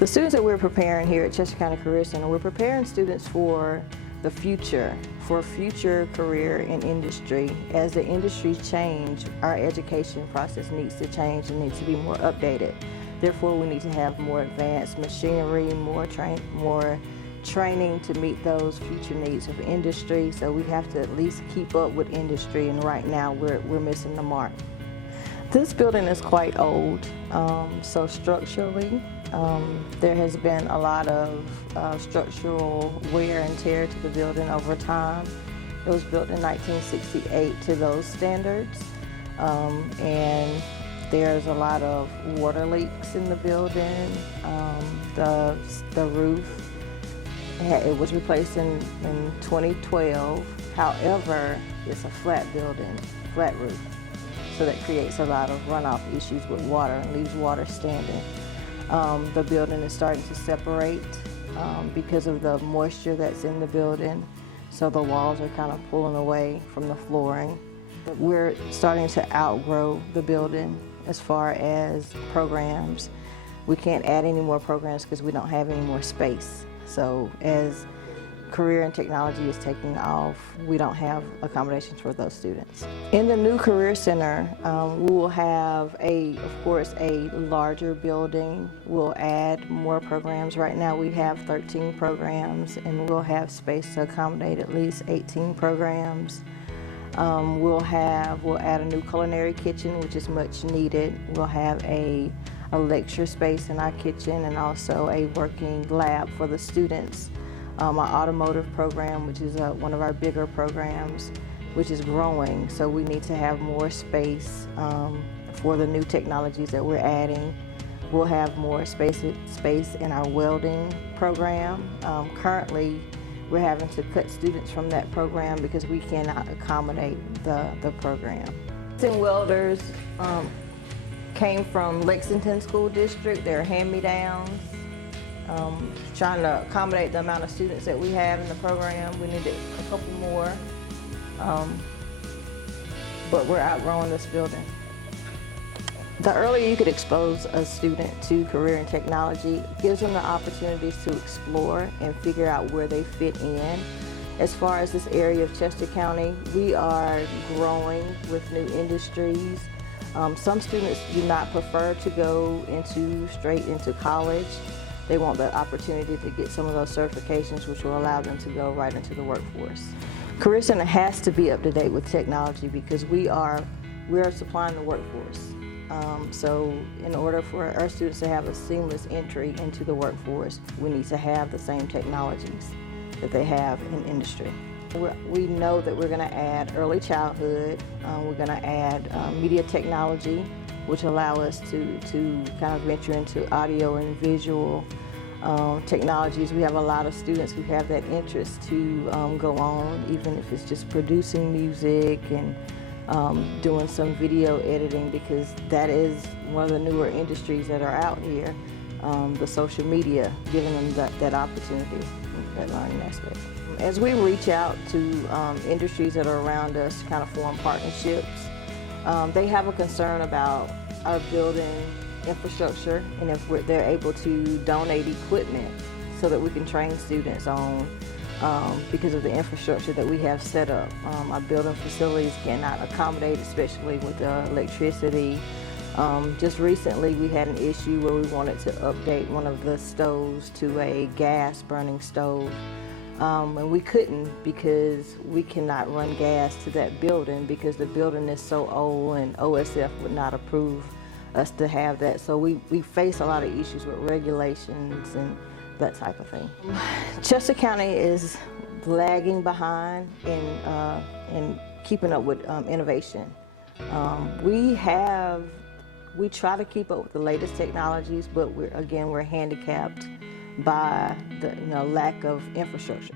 The students that we're preparing here at Chester County Career Center, we're preparing students for the future, for future career in industry. As the industries change, our education process needs to change and needs to be more updated. Therefore, we need to have more advanced machinery, more training to meet those future needs of industry. So we have to at least keep up with industry, and right now we're missing the mark. This building is quite old, so structurally, there has been a lot of structural wear and tear to the building over time. It was built in 1968 to those standards, and there's a lot of water leaks in the building. The roof, it was replaced in 2012. However, it's a flat building, flat roof. So that creates a lot of runoff issues with water and leaves water standing. The building is starting to separate because of the moisture that's in the building. So the walls are kind of pulling away from the flooring. But we're starting to outgrow the building as far as programs. We can't add any more programs because we don't have any more space. So as career and technology is taking off, we don't have accommodations for those students. In the new Career Center, we will have, of course, a larger building. We'll add more programs. Right now we have 13 programs, and we'll have space to accommodate at least 18 programs. We'll add a new culinary kitchen, which is much needed. We'll have a lecture space in our kitchen and also a working lab for the students. Our automotive program, which is one of our bigger programs, which is growing, so we need to have more space for the new technologies that we're adding. We'll have more space in our welding program. Currently, we're having to cut students from that program because we cannot accommodate the program. Welders came from Lexington School District. They're hand-me-downs. Trying to accommodate the amount of students that we have in the program. We needed a couple more, but we're outgrowing this building. The earlier you could expose a student to career and technology, gives them the opportunities to explore and figure out where they fit in. As far as this area of Chester County, we are growing with new industries. Some students do not prefer to go straight into college. They want the opportunity to get some of those certifications which will allow them to go right into the workforce. Career Center has to be up to date with technology because we are supplying the workforce. So in order for our students to have a seamless entry into the workforce, we need to have the same technologies that they have in industry. We know that we're going to add early childhood, we're going to add media technology, which allow us to kind of venture into audio and visual technologies. We have a lot of students who have that interest to go on, even if it's just producing music and doing some video editing, because that is one of the newer industries that are out here, the social media, giving them that opportunity, that learning aspect. As we reach out to industries that are around us to kind of form partnerships, they have a concern about our building infrastructure and if they're able to donate equipment so that we can train students on because of the infrastructure that we have set up. Our building facilities cannot accommodate, especially with the electricity. Just recently we had an issue where we wanted to update one of the stoves to a gas burning stove. And we couldn't because we cannot run gas to that building because the building is so old and OSF would not approve us to have that. So we face a lot of issues with regulations and that type of thing. Chester County is lagging behind in keeping up with innovation. We try to keep up with the latest technologies, but we're handicapped by the lack of infrastructure.